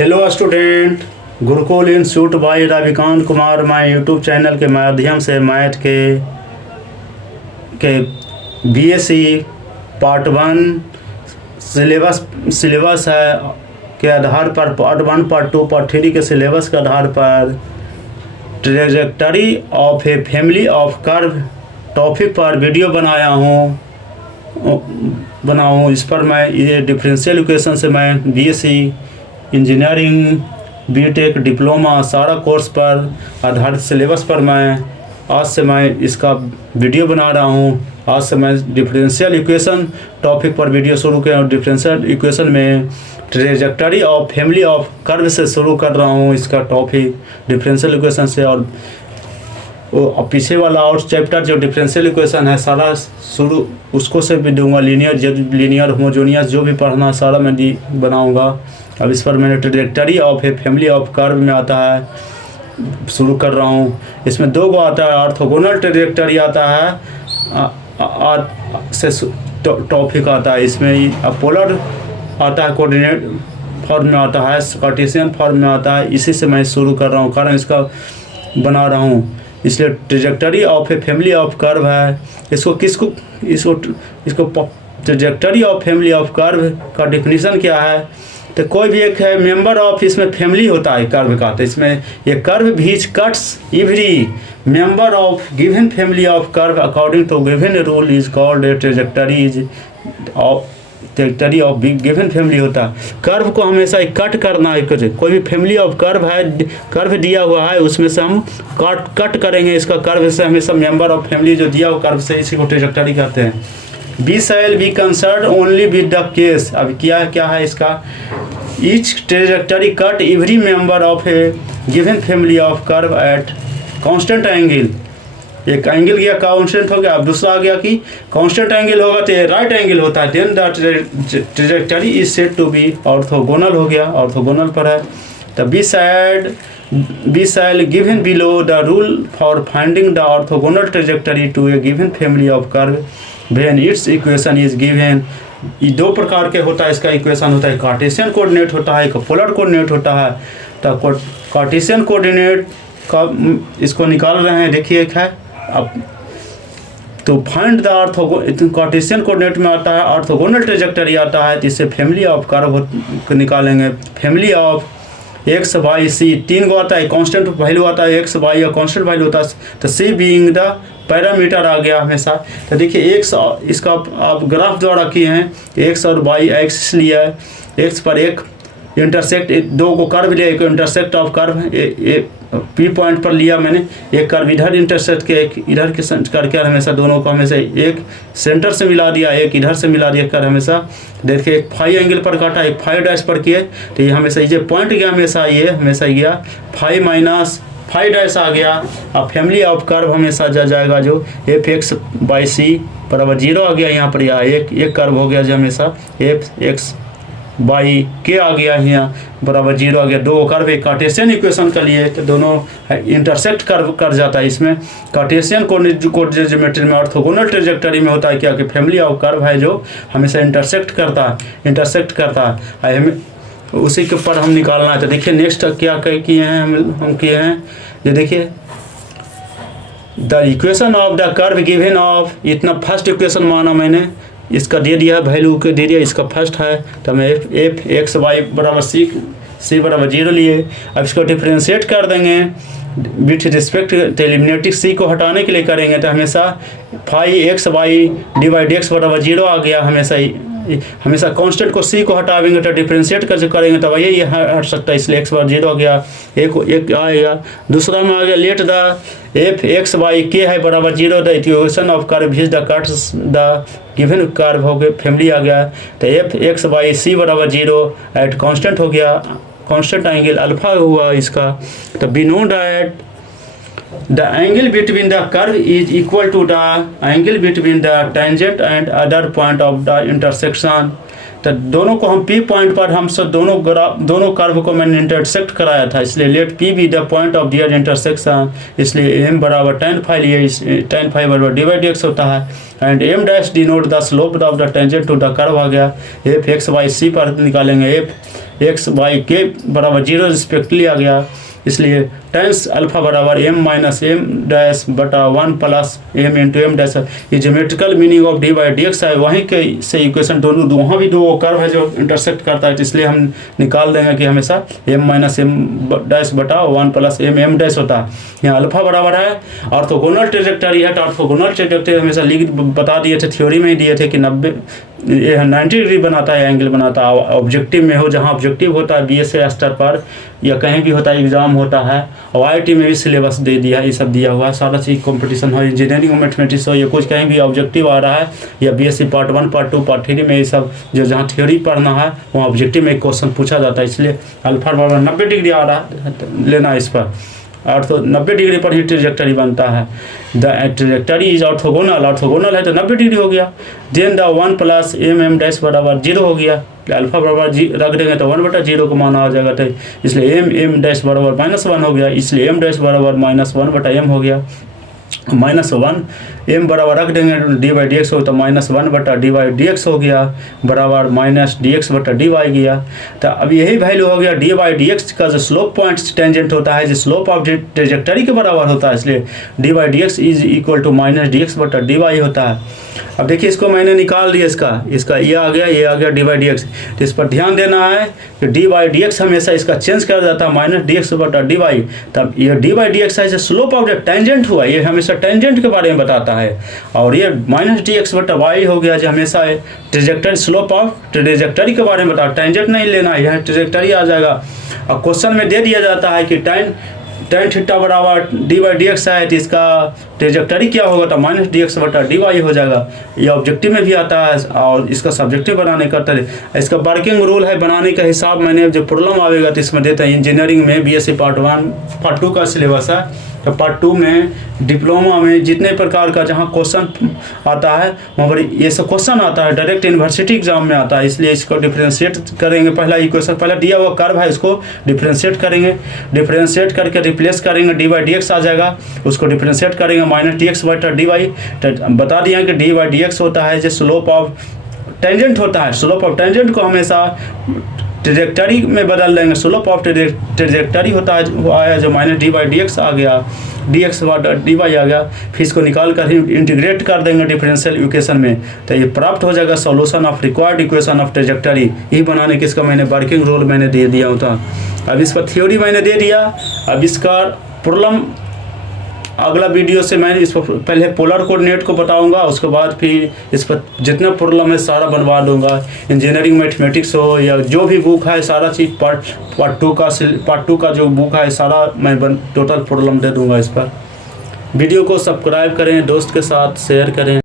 Hello student, Gurukul institute by Ravikant Kumar मैं YouTube channel के माध्यम से मैथ के बीएससी पार्ट 1 सिलेबस है के आधार पर पार्ट 1 पार्ट 2 पार्ट 3 के सिलेबस के आधार पर trajectory of a family of curve topic पर वीडियो बनाऊँ। इस पर मैं ये डिफरेंशियल इक्वेशन से मैं बीएससी इंजीनियरिंग बीटेक डिप्लोमा सारा कोर्स पर आधारित सिलेबस पर आज से मैं इसका वीडियो बना रहा हूँ। आज से मैं डिफरेंशियल इक्वेशन टॉपिक पर वीडियो शुरू किया। डिफरेंशियल इक्वेशन में trajectory of family of curve से शुरू कर रहा हूँ इसका टॉपिक डिफरेंशियल इक्वेशन से। और पीछे वाला और चैप्टर जो डिफरेंशियल इक्वेशन है सारा शुरू उसको से भी दूंगा। लीनियर होमोजेनियस जो भी पढ़ना सारा मैं बनाऊंगा। अब इस पर मैंने trajectory of a family of curve में आता है शुरू कर रहा हूँ। इसमें दो को आता है, ऑर्थोगोनल ट्रेजेक्टरी आता है से टॉपिक आता है। इसमें पोलर आता है, कोऑर्डिनेट फॉर्म में आता है, कार्टेशियन फॉर्म में आता है। इसी से मैं शुरू कर रहा हूँ कारण इसका बना रहा हूँ। इसलिए trajectory of a family of curve है। इसको trajectory of family of curve का डिफिनीशन क्या है? तो कोई भी एक है मेंबर ऑफ, इसमें फैमिली होता है कर्व का। तो इसमें ये curve which cuts every member of given family of curve according to given rule is called a trajectory of given family होता है। कर्व को हमेशा कट करना है। कोई भी फैमिली ऑफ कर्व है, कर्व दिया हुआ है उसमें से हम कट करेंगे इसका कर्व से। हमेशा मेंबर ऑफ फैमिली जो दिया हुआ कर्व से इसी को ट्रेजेक्टरी कहते हैं। We shall be concern only with the case. अब क्या है इसका? Each trajectory cut every member of a given family of curve at constant angle. एक एंगल गया कांस्टेंट हो गया। अब दूसरा आ गया कि कांस्टेंट एंगल होगा तो राइट एंगल होता है। Then the trajectory is said to be orthogonal हो गया, ऑर्थोगोनल पर है। तो we shall given below the rule for finding the orthogonal trajectory to a given family of curve when its equation is given. ये दो प्रकार के होता है इसका इक्वेशन होता है। कार्टेशियन कोऑर्डिनेट होता है, एक पोलर कोऑर्डिनेट होता है। तो कार्टेशियन कोऑर्डिनेट का इसको निकाल रहे हैं, देखिए एक है। अब तो फाइंड द कार्टेशियन कोऑर्डिनेट में आता है ऑर्थोगोनल ट्रेजेक्टरी आता है। तो इससे फैमिली ऑफ कर्व निकालेंगे। Family of x y c तीन को आता है, कांस्टेंट वैल्यू आता है, एक्स वाई या कांस्टेंट वैल्यू होता है। तो सी बीइंग द पैरामीटर आ गया हमेशा। तो देखिए एक्स इसका आप ग्राफ द्वारा किए हैं, एक्स और वाई एक्सिस लिया है। एक्स पर एक इंटरसेक्ट दो को कर्व लिया, एक intersect of curve P point पर लिया मैंने। एक कर्व इधर इंटरसेक्ट के एक इधर के करके हमेशा दोनों को हमेशा एक सेंटर से मिला दिया, एक इधर से मिला दिया कर हमेशा। देखिए एक फाई एंगल पर काटा, एक फाई डैश पर किए। तो ये हमेशा ये पॉइंट गया, हमेशा ये हमेशा गया फाई माइनस फाई डैश आ गया। अब फैमिली ऑफ कर्व हमेशा जाएगा जो एफ एक्स बाई सी बराबर 0 आ गया। यहाँ पर यह एक कर्व हो गया जो हमेशा एफ एक्स बाई के आ गया, यहाँ बराबर 0 आ गया। दो कर्व एक कार्टेशियन इक्वेशन के लिए तो दोनों इंटरसेक्ट कर जाता है। इसमें कार्टेशियन कोऑर्डिनेट में ऑर्थोगोनल ट्रेजेक्टरी में होता है क्या कि फैमिली ऑफ कर्व है जो हमेशा इंटरसेक्ट करता है। हमें उसी के ऊपर हम निकालना है। तो देखिए नेक्स्ट क्या किए हैं हम किए हैं, ये देखिए the equation of the curve given of, इतना फर्स्ट इक्वेशन माना मैंने, इसका दे दिया है वैल्यू के दे दिया, इसका फर्स्ट है। तो हमें एफ एक्स वाई बराबर सी बराबर 0 लिए। अब इसको डिफ्रेंशिएट कर देंगे with respect to eliminating c को हटाने के लिए करेंगे। तो हमेशा phi x y divide x बराबर 0 आ गया। हमेशा कांस्टेंट को सी को हटाएंगे तो डिफ्रेंशिएट करेंगे तो ये हट सकता है, इसलिए एक्स बराबर 0 आ गया। एक आएगा। दूसरा में आ गया let the f x y के है बराबर 0 the equation of curve is the cuts the given curve हो गया, फैमिली आ गया। तो एफ एक्स वाई सी बराबर 0 एट कांस्टेंट हो गया, कांस्टेंट एंगल अल्फा हुआ इसका। तो be know that the angle between the curve is equal to the angle between the tangent and other point of the intersection। तो दोनों को हम P पॉइंट पर हम सब दोनों कर्व को मैंने इंटरसेक्ट कराया था, इसलिए let P be the point of their intersection. इसलिए M बराबर tan फाई लिए, tan फाई बराबर डिवाइड एक्स होता है। And M dash denote the slope of the tangent to the curve आ गया। एफ एक्स वाई सी पर निकालेंगे, एफ एक्स वाई के बराबर 0 रिस्पेक्टली आ गया, इसलिए टेंस अल्फा बराबर m माइनस एम डैश बटा 1 plus m into M dash. ये geometrical meaning of d by d x है, वहीं के से इक्वेशन दोनों वहाँ भी दो कर्व है जो इंटरसेक्ट करता है, इसलिए हम निकाल देंगे कि हमेशा m माइनस एम डैश बटा 1 प्लस m डैश होता है। यहाँ अल्फा बराबर है ऑर्थोगोनल ट्रेजेक्टरी है, तो ऑर्थोगोनल ट्रेजेक्टरी हमेशा बता दिए थे, थ्योरी में ही दिए थे कि 90 डिग्री बनाता है, एंगल बनाता है। ऑब्जेक्टिव में हो, जहाँ ऑब्जेक्टिव होता है BSA स्तर पर या कहीं भी होता है, एग्जाम होता है, और IIT में भी सिलेबस दे दिया है, ये सब दिया हुआ है, सारा चीज़ कंपटीशन हो, इंजीनियरिंग मैथमेटिक्स हो या कुछ कहीं भी ऑब्जेक्टिव आ रहा है, या BSc पार्ट 1 पार्ट 2 पार्ट 3 में ये सब जो जहाँ थ्योरी पढ़ना है वहाँ ऑब्जेक्टिव में एक क्वेश्चन पूछा जाता है, इसलिए अल्फा बराबर 90 डिग्री आ रहा है, लेना है इस पर। और तो 90 डिग्री पर ही ट्रेजेक्टरी बनता है। The trajectory is orthogonal, orthogonal है तो 90 डिग्री हो गया। Then the 1 plus m dash बराबर 0 हो गया, अल्फा बराबर रख देंगे तो 1/0 को माना हो जाएगा, तो इसलिए m डैश बराबर -1 हो गया, इसलिए m डैश बराबर -1/m हो गया। -1 m बराबर रख देंगे डी बाई डी एक्स हो तो -1/d/dx हो गया बराबर -dx/dy गया। तो अब यही वैल्यू हो गया d/dx का जो स्लोप पॉइंट टेंजेंट होता है, जो स्लोप ऑफ ट्रेजेक्टरी के बराबर होता है, इसलिए d/dx is equal to -dx/dy होता है। अब देखिए इसको मैंने निकाल दिया, इसका ये आ गया d/dx, तो इस पर ध्यान देना है कि d/dx हमेशा इसका चेंज कर जाता है -dx/dy। तब ये d/dx है जो स्लोप ऑफ टेंजेंट हुआ, ये हमेशा टेंजेंट के बारे में बताता है, और ये -dx/y हो गया जो हमेशा ट्रेजेक्टरी स्लोप ऑफ ट्रेजेक्टरी के बारे में बताता है, टेंजेंट नहीं लेना है, यहाँ ट्रेजेक्टरी आ जाएगा। और क्वेश्चन में दे दिया जाता है कि tan थीटा बराबर d/dx है, तो इसका ट्रेजेक्टरी क्या होगा, तो -dx/dy हो जाएगा। ये ऑब्जेक्टिव में भी आता है और इसका सब्जेक्टिव बनाने का तरीका, इसका वर्किंग रूल है बनाने का हिसाब मैंने जो प्रॉब्लम आएगा तो इसमें देता है। इंजीनियरिंग में BSc पार्ट 1 पार्ट 2 का सिलेबस है, तो पार्ट 2 में डिप्लोमा में जितने प्रकार का जहाँ क्वेश्चन आता है वहाँ पर ये सब क्वेश्चन आता है, डायरेक्ट यूनिवर्सिटी एग्जाम में आता है, इसलिए इसको डिफ्रेंशिएट करेंगे। पहला इक्वेशन, पहला दिया हुआ कर्व है, इसको डिफ्रेंशिएट करेंगे, डिफ्रेंशिएट करके रिप्लेस करेंगे, d/dx आ जाएगा, उसको डिफ्रेंशिएट करेंगे -dx/dy। तो बता दिया कि d/dx होता है जो स्लोप ऑफ टेंजेंट होता है, स्लोप ऑफ टेंजेंट को हमेशा ट्रेजेक्टरी में बदल देंगे, स्लोप ऑफ ट्रेजेक्टरी होता है वो आया जो -d/dx आ गया, dx/dy आ गया, फिर इसको निकाल कर इंटीग्रेट कर देंगे डिफरेंशियल इक्वेशन में, तो ये प्राप्त हो जाएगा solution of required equation of trajectory. यही बनाने के इसका मैंने वर्किंग रूल मैंने दे दिया होता। अब इस पर थ्योरी मैंने दे दिया, अब इसका प्रॉब्लम अगला वीडियो से मैं इस पर पहले पोलर कोऑर्डिनेट को बताऊंगा, उसके बाद फिर इस पर जितना प्रॉब्लम है सारा बनवा दूंगा। इंजीनियरिंग मैथमेटिक्स हो या जो भी बुक है सारा चीज़ पार्ट टू का जो बुक है सारा मैं टोटल प्रॉब्लम दे दूंगा। इस पर वीडियो को सब्सक्राइब करें, दोस्त के साथ शेयर करें।